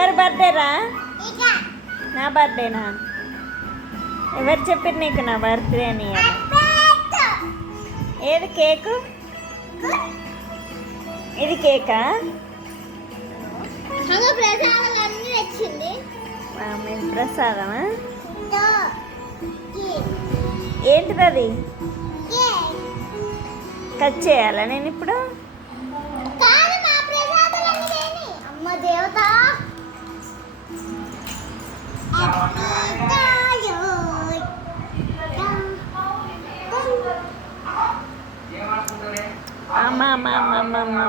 ఎవరి బర్త్డేరా? నా బర్త్డేనా? ఎవరు చెప్పారు నీకు నా బర్త్డే అని? ఏది కేకు? ఇది కేకా? ఇది ప్రసాదమా? ఏంటిది అది? కట్ చేయాలా నేను ఇప్పుడు? అమ్మా అమ్మా అమ్మా అమ్మా అమ్మా